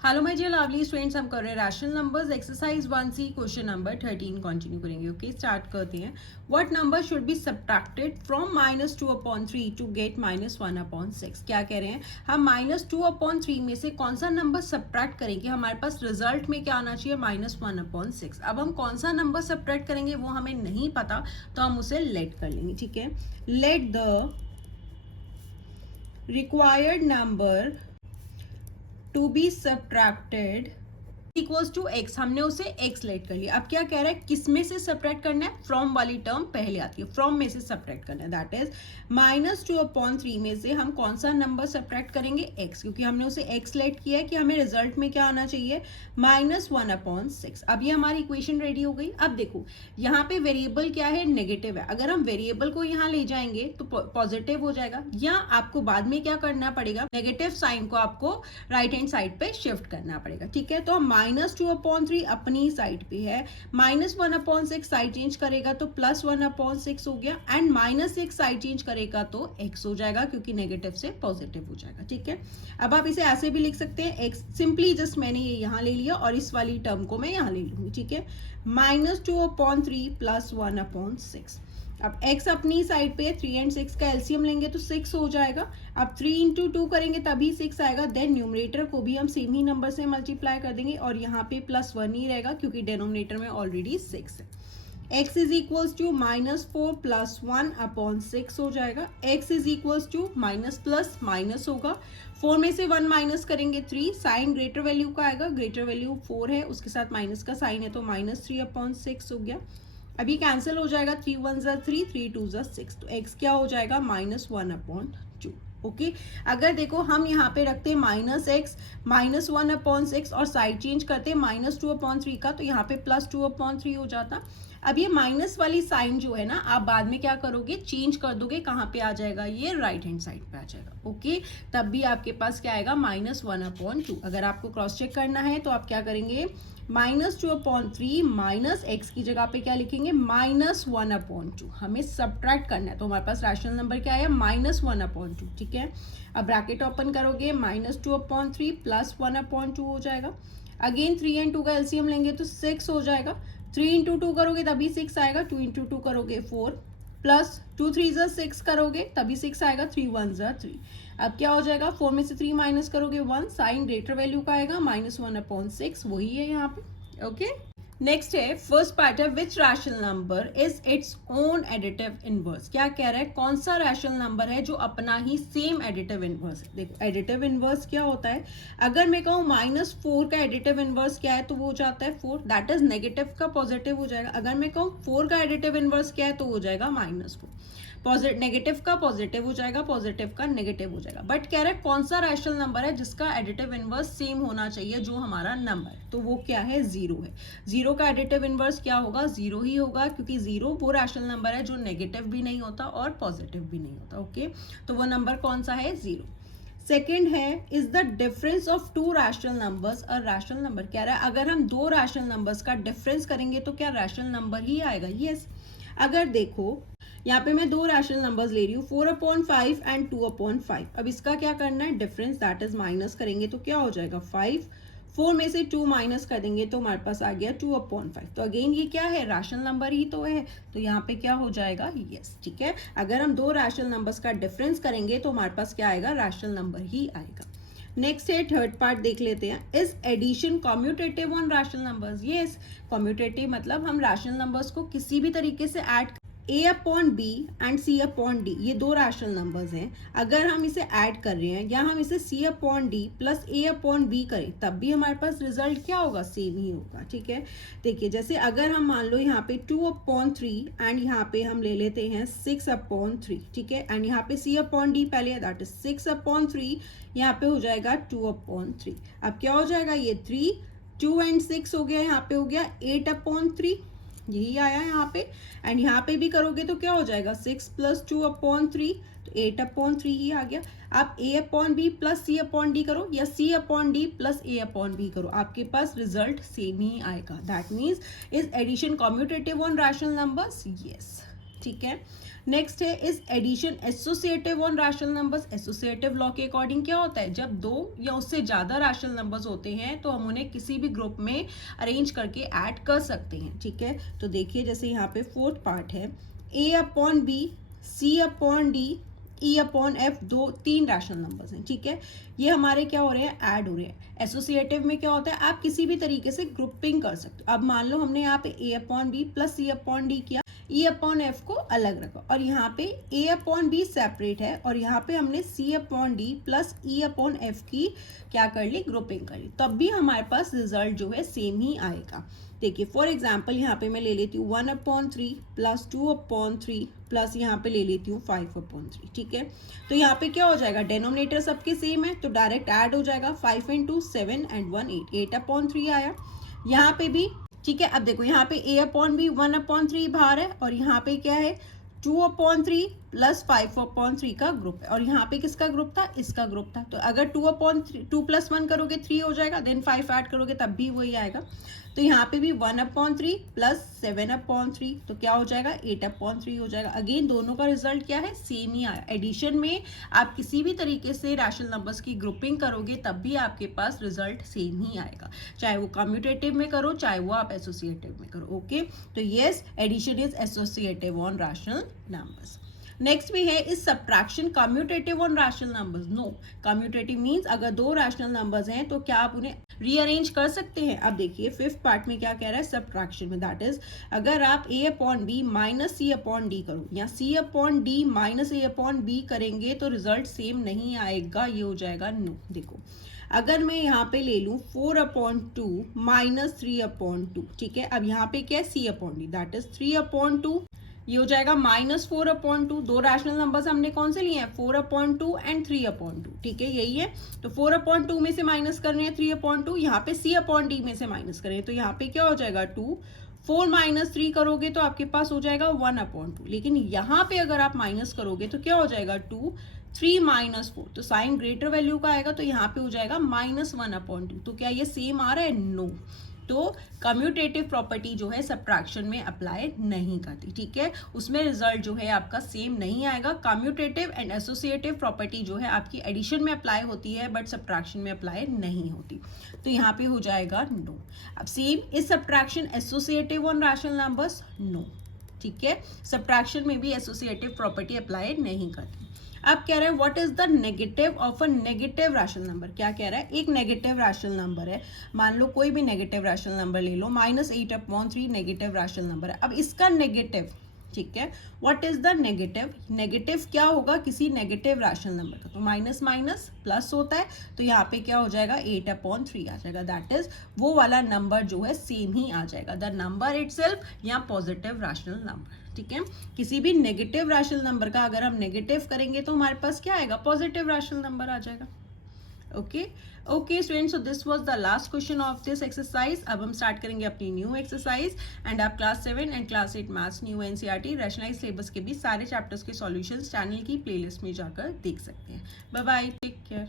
Hello my dear lovely students, हम कर रहे हैं rational numbers exercise 1C question number 13 continue करेंगे। ओके, स्टार्ट करते हैं। What number should be subtracted from -2/3 to get -1/6। क्या कह रहे हैं, हम -2/3 में से कौन सा नंबर सब्ट्रैक्ट करेंगे, हमारे पास रिजल्ट में क्या आना चाहिए, -1/6। अब हम कौन सा नंबर सब्ट्रैक्ट करेंगे वो हमें नहीं पता, तो हम उसे लेट कर लेंगे। ठीक है, let the required number to be subtracted equals to x. हमने उसे एक्स लेट कर लिया। अब क्या कह रहा है, किस में से सब्ट्रैक्ट करना है, फ्रॉम वाली टर्म पहले आती है, फ्रॉम में से सब्ट्रैक्ट करना है। दैट इज -2/3 में से हम कौन सा नंबर सब्ट्रैक्ट करेंगे, एक्स, क्योंकि हमने उसे एक्स लेट किया है कि हमें रिजल्ट में क्या आना चाहिए, -1/6। अब ये हमारी इक्वेशन रेडी हो गई। अब देखो यहाँ पे वेरिएबल क्या है, नेगेटिव है। अगर हम वेरिएबल को यहाँ ले जाएंगे तो पॉजिटिव हो जाएगा, या आपको बाद में क्या करना पड़ेगा, नेगेटिव साइन को आपको राइट हैंड साइड पे शिफ्ट करना पड़ेगा। ठीक है, तो -2/3 अपनी साइड पे है, -1/6 साइड चेंज करेगा तो +1/6 हो गया, एंड -6 साइड चेंज करेगा तो x हो जाएगा, क्योंकि नेगेटिव से पॉजिटिव हो जाएगा। ठीक है, अब आप इसे ऐसे भी लिख सकते हैं, x सिंपली जस्ट मैंने ये यहाँ ले लिया और इस वाली टर्म को मैं यहाँ ले लूंगी। ठीक है, -2/3 +1/6। अब x अपनी साइड पे 3 एंड 6 का एलसीएम लेंगे तो 6 हो जाएगा। अब 3 इंटू 2 करेंगे तभी 6 आएगा। देन न्यूमरेटर को भी हम सेम ही नंबर से मल्टीप्लाई कर देंगे और यहाँ पे +1 ही रहेगा, क्योंकि डेनोमिनेटर में ऑलरेडी 6 है। x इज इक्वल्स टू -4 +1/6 हो जाएगा। x is equals to minus plus minus होगा, 4 में से 1 माइनस करेंगे 3, साइन ग्रेटर वैल्यू का आएगा, ग्रेटर वैल्यू 4 है, उसके साथ माइनस का साइन है तो -3/6 हो गया। अभी कैंसिल हो जाएगा, 3 1 3, 3 2 6, तो x क्या हो जाएगा, -1/2। ओके, अगर देखो हम यहाँ पे रखते -x -1/6 और साइड चेंज करते -2/3 का, तो यहाँ पे +2/3 हो जाता। अब ये माइनस वाली साइन जो है ना, आप बाद में क्या करोगे, चेंज कर दोगे, कहाँ पे आ जाएगा, ये राइट हैंड साइड पे आ जाएगा। ओके, तब भी आपके पास क्या आएगा, -1/2। अगर आपको क्रॉस चेक करना है तो आप क्या करेंगे, -2/3 माइनस एक्स की जगह पे क्या लिखेंगे, -1/2। हमें सब्ट्रैक्ट करना है, तो हमारे पास रैशनल नंबर क्या आया, -1/2। ठीक है, अब ब्रैकेट ओपन करोगे, -2/3 +1/2 हो जाएगा। अगेन 3 एंड 2 का एलसीएम लेंगे तो 6 हो जाएगा। 3 इंटू 2 करोगे तभी 6 आएगा, 2 इंटू 2 करोगे 4, प्लस 2 3 6 करोगे तभी 6 आएगा, 3 1 3। अब क्या हो जाएगा, 4 में से 3 माइनस करोगे 1, साइन ग्रेटर वैल्यू का आएगा, -1/6 वही है यहाँ पे। ओके, नेक्स्ट है फर्स्ट पार्ट है, which rational number is its own additive inverse. क्या कह रहा है, कौन सा रैशनल नंबर है जो अपना ही सेम एडिटिव इनवर्स है। देखो एडिटिव इनवर्स क्या होता है, अगर मैं कहूँ -4 का एडिटिव इनवर्स क्या है तो वो हो जाता है 4, दैट इज नेगेटिव का पॉजिटिव हो जाएगा। अगर मैं कहूँ 4 का एडिटिव इनवर्स क्या है तो हो जाएगा -4। नेगेटिव का पॉजिटिव हो जाएगा, पॉजिटिव का नेगेटिव हो जाएगा। बट कह रहा है कौन सा रैशनल नंबर है जिसका एडिटिव इनवर्स सेम होना चाहिए जो हमारा नंबर है, तो वो क्या है, 0 है। 0 का एडिटिव इनवर्स क्या होगा, 0 ही होगा, क्योंकि 0 वो रैशनल नंबर है जो नेगेटिव भी नहीं होता और पॉजिटिव भी नहीं होता। ओके, तो वो नंबर कौन सा है, 0। सेकेंड है, is the difference of to rational numbers a rational number. कह रहा है अगर हम दो रैशनल नंबर्स का डिफरेंस करेंगे तो क्या रैशनल नंबर ही आएगा, यस। अगर देखो यहाँ पे मैं दो रैशनल नंबर्स ले रही हूँ, 4/5 एंड 2/5। अब इसका क्या करना है, डिफरेंस, दैट इज माइनस करेंगे तो क्या हो जाएगा, 5। 4 में से 2 माइनस कर देंगे तो हमारे पास आ गया 2/5। तो अगेन ये क्या है, रैशनल नंबर ही तो है, तो यहाँ पे क्या हो जाएगा, यस। ठीक है, अगर हम दो रैशनल नंबर्स का डिफरेंस करेंगे तो हमारे पास क्या आएगा, रैशनल नंबर ही आएगा। नेक्स्ट है थर्ड पार्ट देख लेते हैं, is addition commutative on rational numbers. Yes, commutative मतलब हम रैशनल नंबर्स को किसी भी तरीके से ऐड, a/b एंड c/d, ये दो रैशनल नंबर्स हैं। अगर हम इसे ऐड कर रहे हैं या हम इसे c/d प्लस a/b करें तब भी हमारे पास रिजल्ट क्या होगा, सेम ही होगा। ठीक है, देखिए जैसे अगर हम मान लो यहाँ पे 2/3 एंड यहाँ पे हम ले लेते हैं 6/3। ठीक है, एंड यहाँ पे c/d पहले है, दैट इज 6/3, यहाँ पे हो जाएगा 2/3। अब क्या हो जाएगा, ये 3, 2 एंड 6 हो गया, यहाँ पे हो गया 8/3, यही आया यहाँ पे। एंड यहाँ पे भी करोगे तो क्या हो जाएगा, 6 + 2/3, तो 8/3 ही आ गया। आप a/b प्लस c/d करो या c/d प्लस a/b करो, आपके पास रिजल्ट सेम ही आएगा। That means is addition commutative on rational numbers, yes. ठीक है। नेक्स्ट है is addition associative on rational numbers. Associative law के अकॉर्डिंग क्या होता है, जब दो या उससे ज्यादा रैशनल नंबर्स होते हैं तो हम उन्हें किसी भी ग्रुप में अरेंज करके ऐड कर सकते हैं। ठीक है, तो देखिए जैसे यहाँ पे फोर्थ पार्ट है, A upon B, C upon D, E upon F, तीन रैशनल नंबर्स हैं। ठीक है, ये हमारे क्या हो रहे हैं, ऐड हो रहे हैं। एसोसिएटिव में क्या होता है, आप किसी भी तरीके से ग्रुपिंग कर सकते हो। अब मान लो हमने यहाँ पे ए अपॉन बी प्लस सी अपॉन डी किया, ई अपॉन एफ को अलग रखा, और यहाँ पे ए अपॉन बी सेपरेट है और यहाँ पे हमने C upon D plus E upon F की क्या कर ली, ग्रुपिंग कर ली, तब भी हमारे पास रिजल्ट जो है सेम ही आएगा। देखिए फॉर एग्जाम्पल यहाँ पे मैं ले लेती हूँ 1/3 प्लस 2/3 प्लस यहाँ पे ले लेती हूँ 5/3। ठीक है, तो यहाँ पे क्या हो जाएगा, डेनोमिनेटर सबके सेम है तो डायरेक्ट ऐड हो जाएगा। 5 × 7 and 1 8, 8/3 आया यहाँ पे भी। ठीक है, अब देखो यहाँ पे a अपॉन बी 1/3 बाहर है और यहाँ पे क्या है 2/3 प्लस 5/3 का ग्रुप है, और यहाँ पे किसका ग्रुप था, इसका ग्रुप था। तो अगर 2 + 1 करोगे 3 हो जाएगा, देन 5 ऐड करोगे तब भी वही आएगा। तो यहाँ पे भी 1/3 प्लस 7/3, तो क्या हो जाएगा 8/3 हो जाएगा। अगेन दोनों का रिजल्ट क्या है, सेम ही आया। एडिशन में आप किसी भी तरीके से रैशनल नंबर्स की ग्रुपिंग करोगे तब भी आपके पास रिजल्ट सेम ही आएगा, चाहे वो कम्यूटेटिव में करो चाहे वो आप एसोसिएटिव में करो। ओके, तो yes, addition is associative on rational numbers. Next भी है is subtraction commutative on rational numbers. No, commutative means अगर दो रैशनल नंबर्स हैं तो क्या आप उन्हें रीअरेंज कर सकते हैं। अब देखिए फिफ्थ पार्ट में क्या कह रहा है, सब्ट्रैक्शन में, दैट इज अगर आप a upon b minus c upon d करो या c upon d minus a upon b करेंगे तो रिजल्ट सेम नहीं आएगा, ये हो जाएगा नो। देखो अगर मैं यहाँ पे ले लूँ 4/2 माइनस 3/2, ठीक है, अब यहाँ पे क्या है c upon D, that is 3/2, ये हो जाएगा -4/2। दो रैशनल नंबर्स हमने कौन से लिए हैं, 4/2 एंड 3/2। ठीक है, यही है। तो 4/2 में से माइनस कर रहे हैं 3/2, यहाँ पे c अपॉन डी में से माइनस करें तो यहाँ पे क्या हो जाएगा 2। 4 - 3 करोगे तो आपके पास हो जाएगा 1/2, लेकिन यहाँ पे अगर आप माइनस करोगे तो क्या हो जाएगा 2। 3 - 4, तो साइन ग्रेटर वैल्यू का आएगा तो यहाँ पे हो जाएगा -1/2। तो क्या ये सेम आ रहा है, नो। तो कम्यूटेटिव प्रॉपर्टी जो है सब्ट्रैक्शन में अप्लाई नहीं करती। ठीक है, उसमें रिजल्ट जो है आपका सेम नहीं आएगा। कम्यूटेटिव एंड एसोसिएटिव प्रॉपर्टी जो है आपकी एडिशन में अप्लाई होती है बट सब्ट्रैक्शन में अप्लाई नहीं होती, तो यहाँ पे हो जाएगा नो। अब same is subtraction associative on rational numbers, no. ठीक है, सब्ट्रैक्शन में भी एसोसिएटिव प्रॉपर्टी अप्लाई नहीं करती। अब कह रहा है what is the negative of a negative rational number. क्या कह रहा है, एक नेगेटिव रैशनल नंबर है, मान लो कोई भी नेगेटिव रैशनल नंबर ले लो, -8/3 नेगेटिव रैशनल नंबर है। अब इसका नेगेटिव, ठीक है, what is the negative, negative क्या होगा किसी नेगेटिव रैशनल नंबर का, तो माइनस माइनस प्लस होता है, तो यहाँ पे क्या हो जाएगा 8/3 आ जाएगा। दैट इज वो वाला नंबर जो है सेम ही आ जाएगा, द नंबर इटसेल्फ या पॉजिटिव रैशनल नंबर। ठीक है, किसी भी नेगेटिव रैशनल नंबर का अगर हम नेगेटिव करेंगे तो हमारे पास क्या आएगा, पॉजिटिव रैशनल नंबर आ जाएगा। Okay students, so this was the last question of this exercise. अब हम स्टार्ट करेंगे अपनी न्यू एक्सरसाइज एंड आप class 7 and class 8 maths new NCERT rationalise syllabus के भी सारे चैप्टर्स के सॉल्यूशंस चैनल की प्लेलिस्ट में जाकर देख सकते हैं। Bye bye, take care.